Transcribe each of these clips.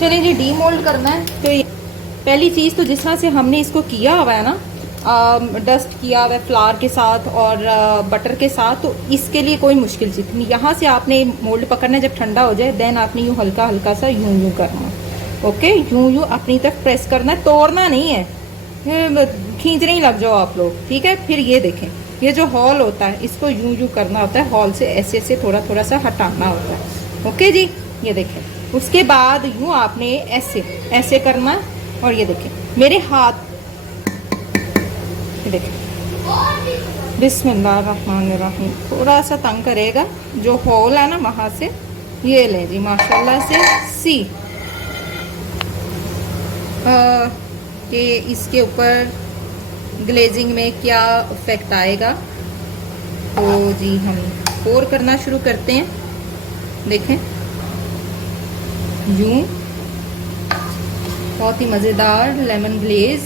चलिए जी, डीमोल्ड करना है। तो पहली चीज़ तो जिस तरह से हमने इसको किया हुआ है ना, डस्ट किया हुआ है फ्लावर के साथ और बटर के साथ, तो इसके लिए कोई मुश्किल चीज़ नहीं। यहाँ से आपने मोल्ड पकड़ना है, जब ठंडा हो जाए देन आपने यूँ हल्का हल्का सा यूँ करना। ओके, यूँ अपनी तरफ प्रेस करना है, तोड़ना नहीं है, खींचने ही लग जाओ आप लोग। ठीक है, फिर ये देखें, ये जो हॉल होता है इसको यूँ करना होता है, हॉल से ऐसे ऐसे थोड़ा थोड़ा सा हटाना होता है। ओके जी, ये देखें। उसके बाद यूँ आपने ऐसे ऐसे करना है, और ये देखें मेरे हाथ, ये देखें, बिस्मिल्लाहिर्रहमानिर्रहीम। थोड़ा सा तंग करेगा, जो होल है ना वहाँ से, ये ले जी माशाल्लाह से सी कि इसके ऊपर ग्लेजिंग में क्या इफेक्ट आएगा। तो जी हम पोर करना शुरू करते हैं। देखें यूं, बहुत ही मज़ेदार लेमन ग्लेज।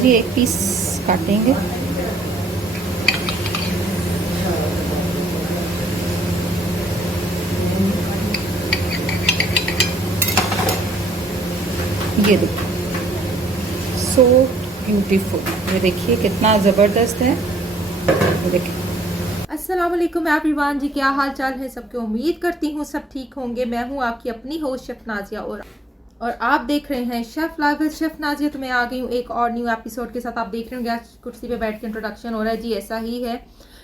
जी एक पीस काटेंगे। ये देखिए, सो ब्यूटीफुल। ये देखिए कितना ज़बरदस्त है। ये देखिए। अस्सलाम वालेकुम एवरीवन जी, क्या हाल चाल है सबके। उम्मीद करती हूँ सब ठीक होंगे। मैं हूँ आपकी अपनी होस्ट शेफ नाजिया और आप देख रहे हैं chef live with chef Nazia. तो मैं आ गई हूँ एक और न्यू एपिसोड के साथ। आप देख रहे होंगे आज कुर्सी पे बैठ के इंट्रोडक्शन हो रहा है। जी ऐसा ही है,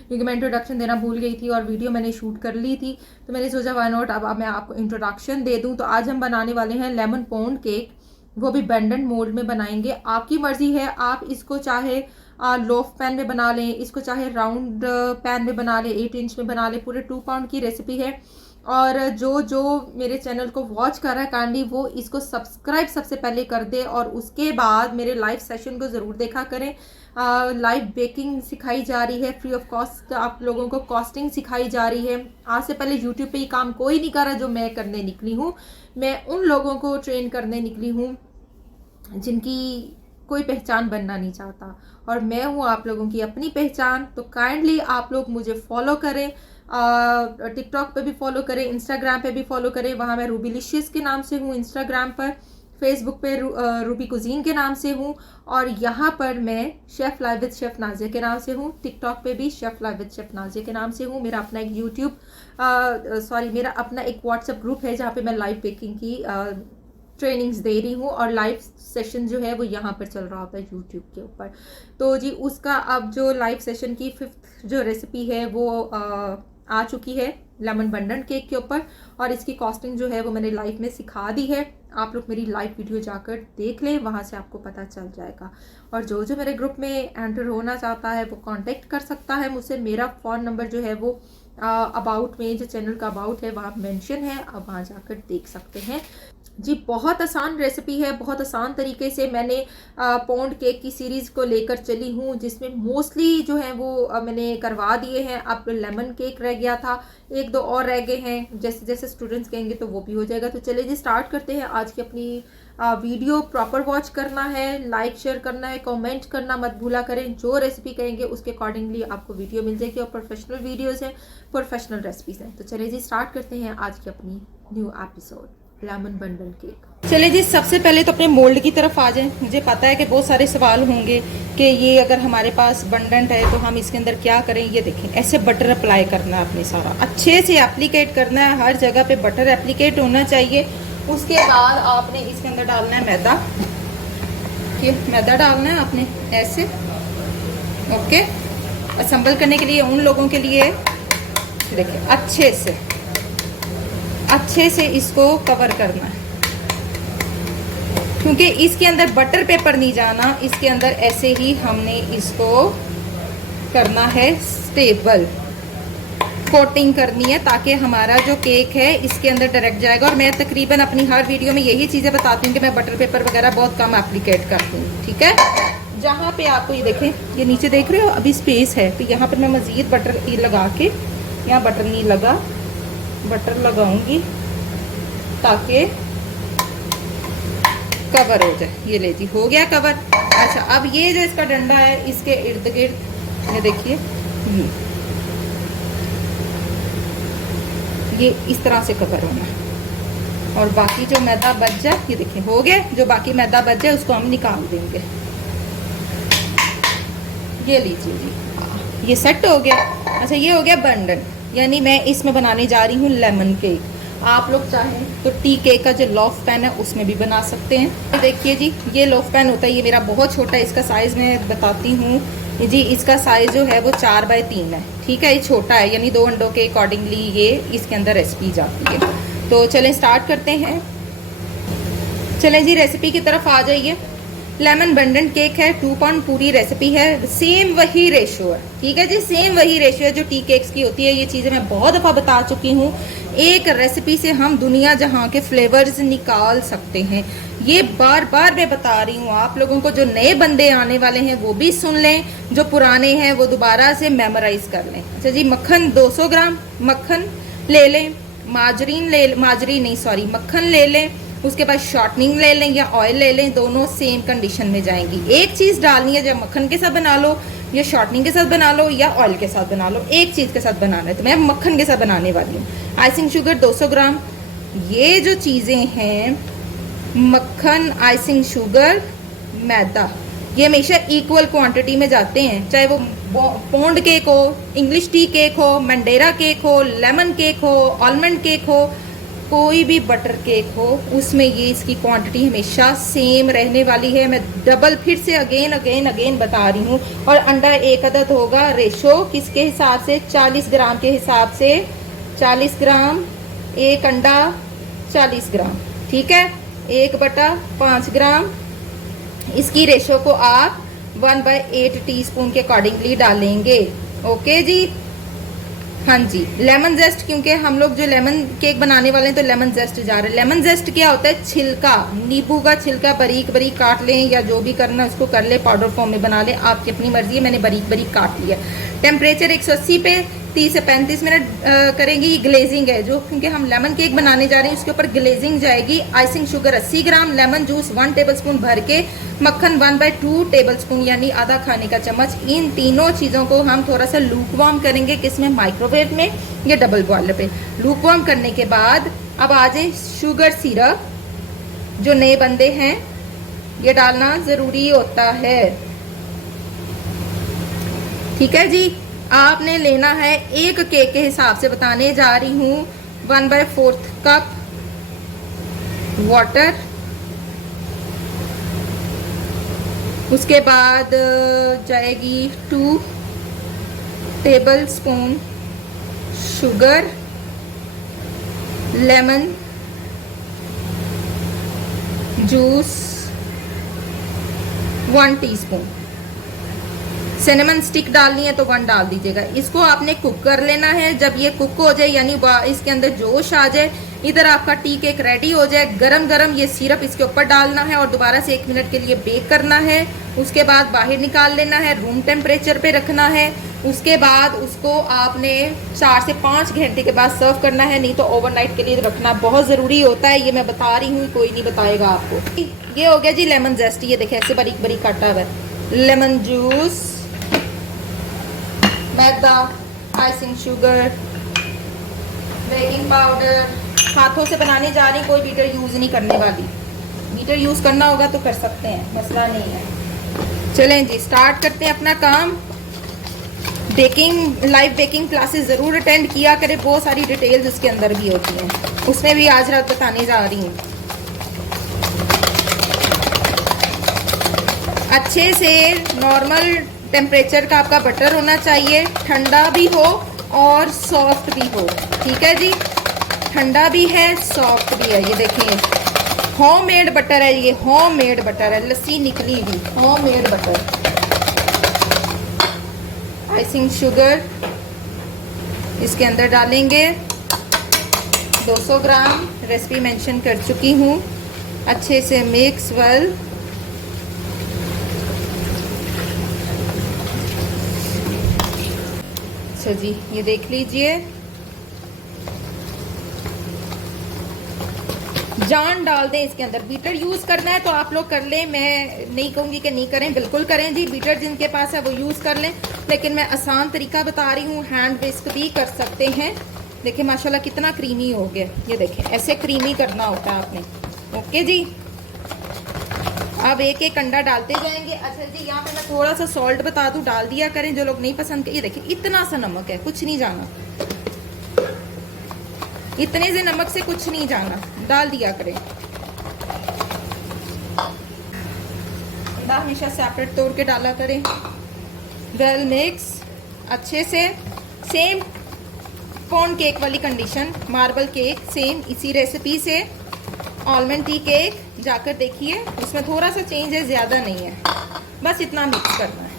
क्योंकि मैं इंट्रोडक्शन देना भूल गई थी और वीडियो मैंने शूट कर ली थी, तो मैंने सोचा वाई नॉट अब मैं आपको इंट्रोडक्शन दे दूँ। तो आज हम बनाने वाले हैं लेमन पौंड केक, वो भी बेंडन मोल्ड में बनाएंगे। आपकी मर्जी है, आप इसको चाहे लोफ पैन में बना लें, इसको चाहे राउंड पैन में बना लें, 8 इंच में बना लें। पूरे 2 पाउंड की रेसिपी है। और जो मेरे चैनल को वॉच कर रहा है काइंडली वो इसको सब्सक्राइब सबसे पहले कर दे, और उसके बाद मेरे लाइव सेशन को ज़रूर देखा करें। लाइव बेकिंग सिखाई जा रही है, फ्री ऑफ कॉस्ट आप लोगों को कॉस्टिंग सिखाई जा रही है। आज से पहले यूट्यूब पे ये काम कोई नहीं कर रहा जो मैं करने निकली हूँ। मैं उन लोगों को ट्रेन करने निकली हूँ जिनकी कोई पहचान बनना नहीं चाहता, और मैं हूँ आप लोगों की अपनी पहचान। तो काइंडली आप लोग मुझे फॉलो करें, टिकटॉक पे भी फॉलो करें, इंस्टाग्राम पे भी फॉलो करें। वहाँ मैं रूबीलिशियस के नाम से हूँ इंस्टाग्राम पर, फेसबुक पे रूबी कुजीन के नाम से हूँ, और यहाँ पर मैं chef live with chef Nazia के नाम से हूँ। टिकटॉक पे भी chef live with chef Nazia के नाम से हूँ। मेरा अपना एक मेरा अपना एक व्हाट्सएप ग्रुप है जहाँ पे मैं लाइव बेकिंग की ट्रेनिंग्स दे रही हूँ, और लाइव सेशन जो है वो यहाँ पर चल रहा होता है यूट्यूब के ऊपर। तो जी उसका अब जो लाइव सेशन की 5th जो रेसिपी है वो आ चुकी है लेमन बंडन केक के ऊपर, और इसकी कॉस्टिंग जो है वो मैंने लाइव में सिखा दी है। आप लोग मेरी लाइव वीडियो जाकर देख लें, वहाँ से आपको पता चल जाएगा। और जो मेरे ग्रुप में एंटर होना चाहता है वो कांटेक्ट कर सकता है मुझसे। मेरा फ़ोन नंबर जो है वो अबाउट में, जो चैनल का अबाउट है वहाँ मेंशन है, अब वहाँ जाकर देख सकते हैं। जी बहुत आसान रेसिपी है, बहुत आसान तरीके से मैंने पौंड केक की सीरीज़ को लेकर चली हूँ, जिसमें मोस्टली जो है वो मैंने करवा दिए हैं। अब लेमन केक रह गया था, 1-2 और रह गए हैं, जैसे जैसे स्टूडेंट्स कहेंगे तो वो भी हो जाएगा। तो चलिए जी स्टार्ट करते हैं आज की अपनी वीडियो। प्रॉपर वॉच करना है, लाइक शेयर करना है, कमेंट करना मत भूला करें। जो रेसिपी कहेंगे उसके अकॉर्डिंगली आपको वीडियो मिल जाएगी, और प्रोफेशनल वीडियोज़ हैं, प्रोफेशनल रेसिपीज़ हैं। तो चलिए जी स्टार्ट करते हैं आज की अपनी new episode lemon bundle cake. चलिए जी सबसे पहले तो अपने मोल्ड की तरफ आ जाएं। मुझे पता है कि बहुत सारे सवाल होंगे कि ये अगर हमारे पास बंडंट है तो हम इसके अंदर क्या करें। ये देखें, ऐसे बटर अप्लाई करना है, अपने सारा अच्छे से एप्लीकेट करना है, हर जगह पे बटर एप्लीकेट होना चाहिए। उसके बाद आपने इसके अंदर डालना है मैदा। मैदा डालना है आपने ऐसे, ओके। असम्बल करने के लिए उन लोगों के लिए देखिए अच्छे से इसको कवर करना है, क्योंकि इसके अंदर बटर पेपर नहीं जाना। इसके अंदर ऐसे ही हमने इसको करना है, स्टेबल कोटिंग करनी है, ताकि हमारा जो केक है इसके अंदर डायरेक्ट जाएगा। और मैं तकरीबन अपनी हर वीडियो में यही चीज़ें बताती हूँ कि मैं बटर पेपर वगैरह बहुत कम एप्लीकेट करती हूँ। ठीक है, जहाँ पे आपको ये देखें, ये नीचे देख रहे हो अभी स्पेस है, तो यहाँ पर मैं मज़ीद बटर लगा के, यहाँ बटर नहीं लगा, बटर लगाऊंगी ताकि कवर हो जाए। ये ले जी, हो गया कवर। अच्छा, अब ये जो इसका डंडा है इसके इर्द गिर्द ये देखिए, ये इस तरह से कवर होना है। और बाकी जो मैदा बच जाए, ये देखिए हो गया, जो बाकी मैदा बच जाए उसको हम निकाल देंगे। ये लीजिए जी, ये सेट हो गया। अच्छा, ये हो गया बंडन, यानी मैं इसमें बनाने जा रही हूँ लेमन केक। आप लोग चाहें तो टी केक का जो लॉफ पैन है उसमें भी बना सकते हैं। तो देखिए जी, ये लॉफ पैन होता है, ये मेरा बहुत छोटा है, इसका साइज़ मैं बताती हूँ जी। इसका साइज़ जो है वो 4 बाय 3 है, ठीक है, ये छोटा है, यानी 2 अंडों के अकॉर्डिंगली ये इसके अंदर रेसिपी जाती है। तो चलें स्टार्ट करते हैं। चलें जी, रेसिपी की तरफ आ जाइए। लेमन बंडन केक है, 2 पाउंड पूरी रेसिपी है, सेम वही रेशो है, ठीक है जी, सेम वही रेशो है जो टी केक्स की होती है। ये चीज़ें मैं बहुत दफ़ा बता चुकी हूँ। एक रेसिपी से हम दुनिया जहाँ के फ्लेवर्स निकाल सकते हैं, ये बार बार मैं बता रही हूँ आप लोगों को। जो नए बंदे आने वाले हैं वो भी सुन लें, जो पुराने हैं वो दोबारा से मेमोराइज कर लें। अच्छा जी, मक्खन 200 ग्राम मक्खन ले लें, मक्खन ले लें। उसके बाद शॉर्टनिंग ले लें या ऑयल ले लें, दोनों सेम कंडीशन में जाएंगी। एक चीज़ डालनी है, जब मक्खन के साथ बना लो या शॉर्टनिंग के साथ बना लो या ऑयल के साथ बना लो, एक चीज़ के साथ बनाना है। तो मैं मक्खन के साथ बनाने वाली हूँ। आइसिंग शुगर 200 ग्राम। ये जो चीज़ें हैं, मक्खन, आइसिंग शुगर, मैदा, ये हमेशा इक्वल क्वांटिटी में जाते हैं। चाहे वो पौंड केक हो, इंग्लिश टी केक हो, मंडेरा केक हो, लेमन केक हो, आलमंड केक हो, कोई भी बटर केक हो, उसमें ये इसकी क्वांटिटी हमेशा सेम रहने वाली है। मैं डबल फिर से अगेन बता रही हूँ। और अंडा 1 अदद होगा। रेशो किसके हिसाब से? 40 ग्राम के हिसाब से। 40 ग्राम, 1 अंडा 40 ग्राम, ठीक है, 1/5 ग्राम। इसकी रेशो को आप 1/8 टीस्पून के अकॉर्डिंगली डालेंगे। ओके जी, हाँ जी। लेमन जेस्ट, क्योंकि हम लोग जो लेमन केक बनाने वाले हैं तो लेमन जेस्ट जा रहे हैं। लेमन जेस्ट क्या होता है? छिलका, नींबू का छिलका बारीक बारीक काट लें, या जो भी करना है उसको कर ले, पाउडर फॉर्म में बना ले, आपकी अपनी मर्जी है। मैंने बारीक बारीक काट लिया। टेम्परेचर 180 पे 30 से 35 मिनट करेंगी। ग्लेजिंग है जो, क्योंकि हम लेमन केक बनाने जा रहे हैं, उसके ऊपर ग्लेजिंग जाएगी। आइसिंग शुगर 80 ग्राम, लेमन जूस 1 टेबलस्पून भर के, मक्खन 1/2 टेबलस्पून यानी आधा खाने का चम्मच। इन तीनों चीज़ों को हम थोड़ा सा लूक वार्म करेंगे। किसमें? माइक्रोवेव में या डबल बॉयलर पे। लूक वार्म करने के बाद अब आ जाए शुगर सिरप। जो नए बंदे हैं, ये डालना ज़रूरी होता है, ठीक है जी। आपने लेना है, एक केक के हिसाब से बताने जा रही हूँ, 1/4 कप वाटर। उसके बाद जाएगी 2 tablespoon sugar, lemon juice 1 teaspoon. Cinnamon stick डालनी है तो 1 डाल दीजिएगा। इसको आपने कुक कर लेना है। जब ये कुक हो जाए, यानी इसके अंदर जोश आ जाए, इधर आपका टी केक रेडी हो जाए, गरम गरम ये सिरप इसके ऊपर डालना है और दोबारा से 1 मिनट के लिए बेक करना है। उसके बाद बाहर निकाल लेना है, रूम टेम्परेचर पे रखना है। उसके बाद उसको आपने 4 से 5 घंटे के बाद सर्व करना है, नहीं तो ओवरनाइट के लिए रखना बहुत ज़रूरी होता है। ये मैं बता रही हूँ, कोई नहीं बताएगा आपको। ये हो गया जी लेमन जेस्ट। ये देखिए ऐसे बारीक बारीक काटा हुआ है। लेमन जूस, मैदा, आइसिंग शुगर, बेकिंग पाउडर। हाथों से बनाने जा रही, कोई बीटर यूज़ नहीं करने वाली। बीटर यूज़ करना होगा तो कर सकते हैं, मसला नहीं है। चलें जी, स्टार्ट करते हैं अपना काम। बेकिंग, लाइव बेकिंग क्लासेस ज़रूर अटेंड किया करें, बहुत सारी डिटेल्स उसके अंदर भी होती हैं, उसमें भी आज रात बताने जा रही हूँ। अच्छे से नॉर्मल टेम्परेचर का आपका बटर होना चाहिए, ठंडा भी हो और सॉफ्ट भी हो, ठीक है जी। ठंडा भी है, सॉफ्ट भी है। ये देखिए होममेड बटर है, ये होममेड बटर है, लस्सी निकली हुई होममेड बटर। आइसिंग शुगर इसके अंदर डालेंगे 200 ग्राम, रेसिपी मेंशन कर चुकी हूँ। अच्छे से मिक्स वेल। अच्छा जी, ये देख लीजिए, जान डाल दें इसके अंदर। बीटर यूज़ करना है तो आप लोग कर लें, मैं नहीं कहूँगी कि नहीं करें, बिल्कुल करें जी। बीटर जिनके पास है वो यूज़ कर लें, लेकिन मैं आसान तरीका बता रही हूँ, हैंड विस्क भी कर सकते हैं। देखिए माशाल्लाह कितना क्रीमी हो गया, ये देखें ऐसे क्रीमी करना होता है आपने। ओके जी, अब एक एक अंडा डालते जाएंगे। अच्छा जी, यहाँ पे मैं थोड़ा सा सॉल्ट बता दूँ, डाल दिया करें जो लोग नहीं पसंद। ये देखिए इतना सा नमक है, कुछ नहीं जाना, इतने से नमक से कुछ नहीं जाना, डाल दिया करें। अंडा हमेशा सेपरेट तोड़ के डाला करें। वेल मिक्स अच्छे से। सेम पॉन्ड केक वाली कंडीशन, मार्बल केक सेम इसी रेसिपी से। आलमंड टी केक जाकर देखिए, उसमें थोड़ा सा चेंज है, ज़्यादा नहीं है, बस इतना मिक्स करना है।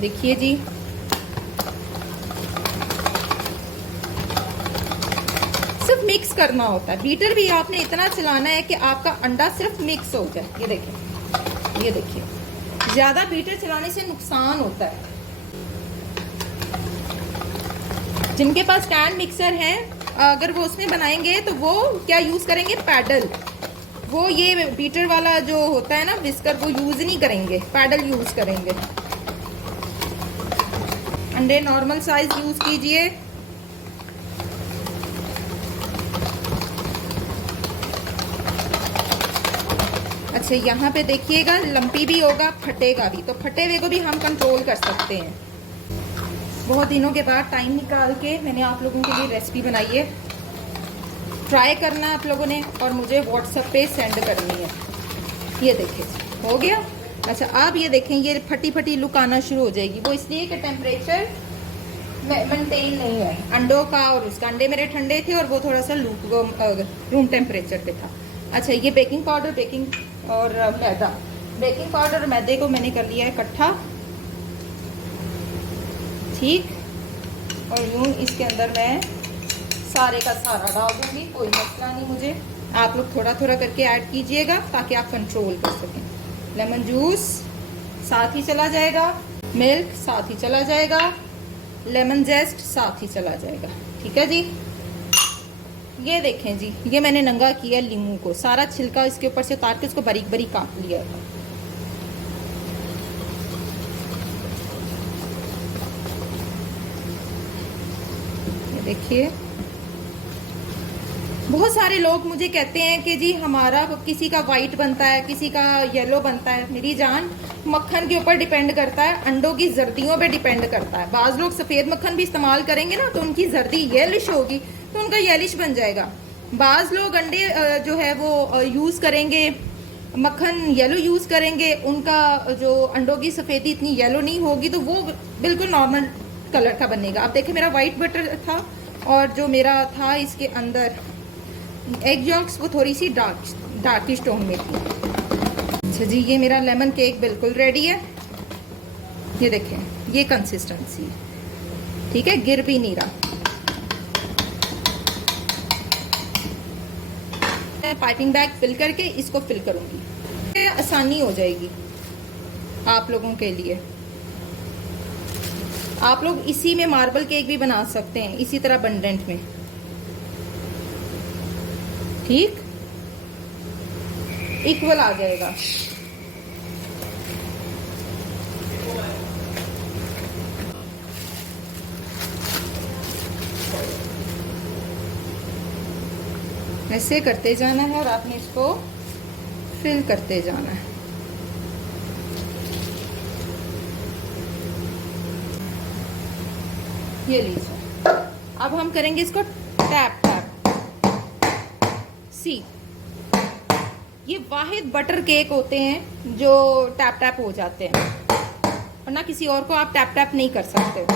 देखिए जी सिर्फ मिक्स करना होता है, बीटर भी आपने इतना चलाना है कि आपका अंडा सिर्फ मिक्स हो जाए। ये देखिए, ये देखिए, ज़्यादा बीटर चलाने से नुकसान होता है। जिनके पास स्टैंड मिक्सर है, अगर वो उसमें बनाएंगे तो वो क्या यूज़ करेंगे, पैडल। वो ये बीटर वाला जो होता है ना विस्कर, वो यूज़ नहीं करेंगे, पैडल यूज़ करेंगे। अंडे नॉर्मल साइज यूज़ कीजिए। अच्छा यहाँ पे देखिएगा लंपी भी होगा, फटेगा भी, तो फटे हुए को भी हम कंट्रोल कर सकते हैं। बहुत दिनों के बाद टाइम निकाल के मैंने आप लोगों के लिए रेसिपी बनाई है, ट्राई करना आप लोगों ने और मुझे व्हाट्सएप पे सेंड करनी है। ये देखिए हो गया। अच्छा आप ये देखें, ये फटी फटी लुक आना शुरू हो जाएगी, वो इसलिए कि टेम्परेचर मेंटेन नहीं है अंडों का, और उसका अंडे मेरे ठंडे थे और वो थोड़ा सा रूम टेम्परेचर पे था। अच्छा ये बेकिंग पाउडर, बेकिंग और मैदा, बेकिंग पाउडर और मैदे को मैंने कर लिया है इकट्ठा, ठीक। और यूँ इसके अंदर मैं सारे का सारा डाल दूँगी, कोई मसला नहीं मुझे। आप लोग थोड़ा थोड़ा करके ऐड कीजिएगा ताकि आप कंट्रोल कर सकें। लेमन जूस साथ ही चला जाएगा, मिल्क साथ ही चला जाएगा, लेमन जेस्ट साथ ही चला जाएगा, ठीक है जी। ये देखें जी, ये मैंने नंगा किया लीमू को, सारा छिलका इसके ऊपर से उतार के इसको बारीक बारीक काट लिया था। ये देखिए, बहुत सारे लोग मुझे कहते हैं कि जी हमारा किसी का वाइट बनता है, किसी का येलो बनता है। मेरी जान, मक्खन के ऊपर डिपेंड करता है, अंडों की जर्दियों पे डिपेंड करता है। बाज़ लोग सफ़ेद मक्खन भी इस्तेमाल करेंगे ना, तो उनकी जर्दी येलिश होगी, तो उनका येलिश बन जाएगा। बाज़ लोग अंडे जो है वो यूज़ करेंगे, मक्खन येलो यूज़ करेंगे, उनका जो अंडों की सफ़ेदी इतनी येलो नहीं होगी, तो वो बिल्कुल नॉर्मल कलर का बनेगा। अब देखिए मेरा वाइट बटर था और जो मेरा था इसके अंदर एग यॉक्स, वो थोड़ी सी डार्किश टोन में थी। अच्छा जी, ये मेरा लेमन केक बिल्कुल रेडी है। ये देखें, ये कंसिस्टेंसी, ठीक है, गिर भी नहीं रहा। मैं पाइपिंग बैग फिल करके इसको फिल करूंगी, आसानी हो जाएगी आप लोगों के लिए। आप लोग इसी में मार्बल केक भी बना सकते हैं, इसी तरह बंडेंट में, ठीक, इक्वल आ जाएगा। ऐसे करते जाना है और आपने इसको फिल करते जाना है। ये लीजिए, अब हम करेंगे इसको टैप टैप। सी, ये वाहिद बटर केक होते हैं जो टैप टैप हो जाते हैं, वरना किसी और को आप टैप टैप नहीं कर सकते।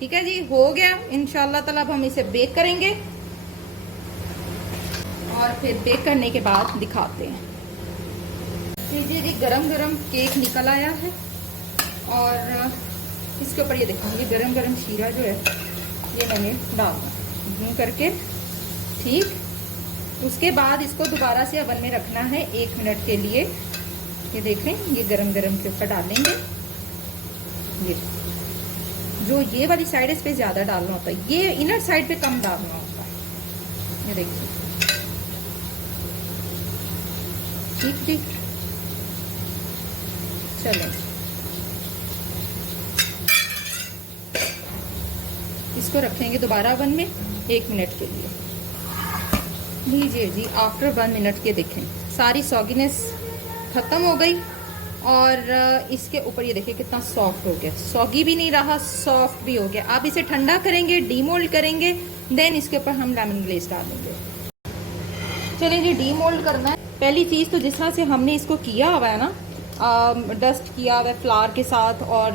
ठीक है जी, हो गया इंशाल्लाह ताला। अब हम इसे बेक करेंगे और फिर बेक करने के बाद दिखाते हैं। जी गरम गरम केक निकल आया है और इसके ऊपर ये देखो, ये गरम गरम शीरा जो है ये मैंने डालना यूँ करके, ठीक। उसके बाद इसको दोबारा से ओवन में रखना है 1 मिनट के लिए। ये देखें, ये गरम गरम के ऊपर डालेंगे, ये जो ये वाली साइड है इस पे ज़्यादा डालना होता है, ये इनर साइड पे कम डालना होता है। ये देखिए, ठीक ठीक। चलो इसको रखेंगे दोबारा ओवन में 1 मिनट के लिए। लीजिए जी, आफ्टर 1 मिनट के देखें सारी सॉगीनेस ख़त्म हो गई और इसके ऊपर ये देखिए कितना सॉफ्ट हो गया, सॉगी भी नहीं रहा, सॉफ्ट भी हो गया। आप इसे ठंडा करेंगे, डीमोल्ड करेंगे, देन इसके ऊपर हम लेमन ग्लेज डालेंगे। चलिए जी, डीमोल्ड करना है। पहली चीज़ तो जिस तरह से हमने इसको किया हुआ है ना, डस्ट किया हुआ है फ्लावर के साथ और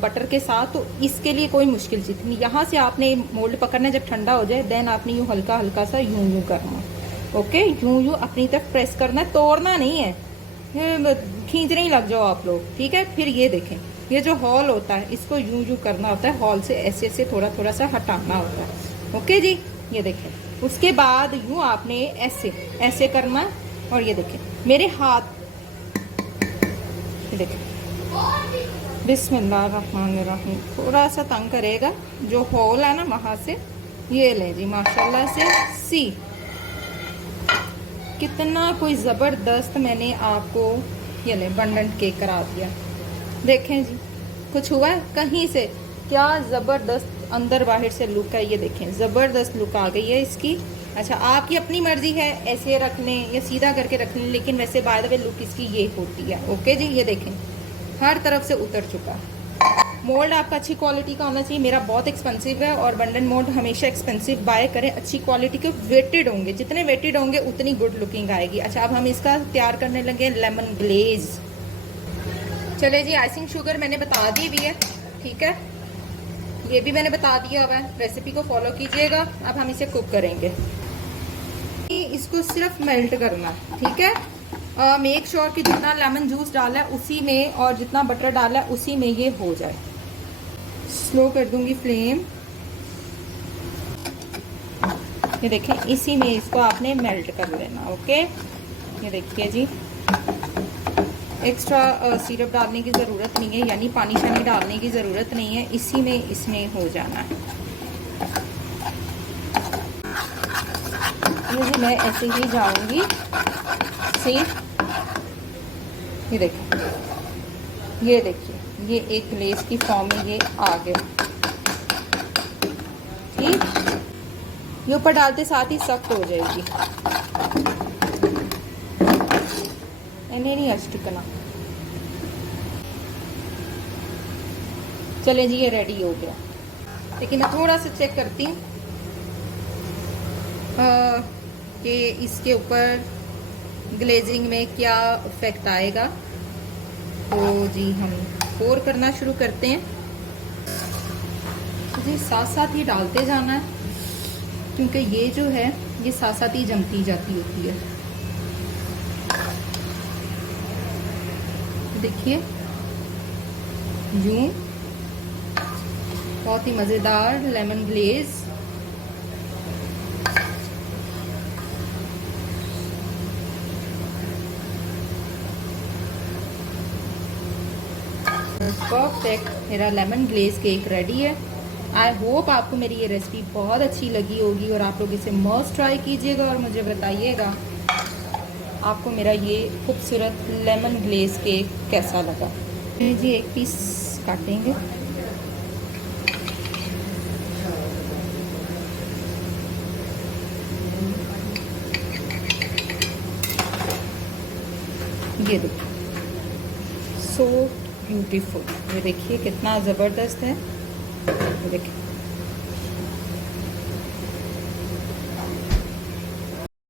बटर के साथ, तो इसके लिए कोई मुश्किल चीज़ नहीं। यहाँ से आपने मोल्ड पकड़ना है, जब ठंडा हो जाए देन आपने यूँ हल्का हल्का सा यूँ यूँ करना है। ओके, यूँ यूँ अपनी तरफ प्रेस करना है, तोड़ना नहीं है, खींच नहीं लग जाओ आप लोग, ठीक है। फिर ये देखें, ये जो हॉल होता है इसको यूँ यूँ करना होता है, हॉल से ऐसे ऐसे थोड़ा थोड़ा सा हटाना होता है। ओके जी, ये देखें। उसके बाद यूँ आपने ऐसे ऐसे करना है और ये देखें मेरे हाथ, ये देखें, बिस्मिल्लाहिर्रहमानिर्रहीम। थोड़ा सा तंग करेगा, जो हॉल है ना वहाँ से ये लें जी, माशाल्लाह से। सी कितना कोई ज़बरदस्त मैंने आपको ये ले बंडन केक करा दिया। देखें जी, कुछ हुआ है कहीं से? क्या ज़बरदस्त अंदर बाहर से लुक है, ये देखें ज़बरदस्त लुक आ गई है इसकी। अच्छा, आपकी अपनी मर्जी है ऐसे रख लें या सीधा करके रख लें, लेकिन वैसे बाय द वे लुक इसकी ये होती है। ओके जी, ये देखें हर तरफ से उतर चुका। मोल्ड आपका अच्छी क्वालिटी का होना चाहिए। मेरा बहुत एक्सपेंसिव है और बंडन मोल्ड हमेशा एक्सपेंसिव बाय करें, अच्छी क्वालिटी के, वेटेड होंगे, जितने वेटेड होंगे उतनी गुड लुकिंग आएगी। अच्छा, अब हम इसका तैयार करने लगे लेमन ग्लेज। चले जी, आइसिंग शुगर मैंने बता दी भी है, ठीक है, ये भी मैंने बता दिया हुआ है, रेसिपी को फॉलो कीजिएगा। अब हम इसे कुक करेंगे, इसको सिर्फ मेल्ट करना, ठीक है। मेक श्योर कि जितना लेमन जूस डाला है उसी में और जितना बटर डाला है उसी में ये हो जाए। स्लो कर दूंगी फ्लेम, ये देखें इसी में इसको आपने मेल्ट कर लेना। ओके, ये देखिए जी, एक्स्ट्रा सिरप डालने की ज़रूरत नहीं है, यानी पानी शानी डालने की ज़रूरत नहीं है, इसी में इसमें हो जाना है। ये जी मैं ऐसे ही जाऊंगी, सी ये देखिए, ये देखिए, ये एक ग्लेज की फॉर्म में ये आ गया, ठीक। ये ऊपर डालते साथ ही सख्त हो जाएगी, इन्हें नहीं अचकना। चले जी, ये रेडी हो गया, लेकिन मैं थोड़ा सा चेक करती हूँ कि इसके ऊपर ग्लेजिंग में क्या इफेक्ट आएगा। तो जी हम पोर करना शुरू करते हैं जी, साथ साथ ही डालते जाना है क्योंकि ये जो है ये साथ साथ ही जमती जाती होती है। देखिए यूं बहुत ही मज़ेदार लेमन ग्लेज। परफेक्ट, मेरा लेमन ग्लेज केक रेडी है। आई होप आपको मेरी ये रेसिपी बहुत अच्छी लगी होगी और आप लोग इसे मस्ट ट्राई कीजिएगा और मुझे बताइएगा आपको मेरा ये खूबसूरत लेमन ग्लेज केक कैसा लगा। जी एक पीस काटेंगे, ये देखिए सो ब्यूटीफुल, ये देखिए कितना ज़बरदस्त है, ये देखिए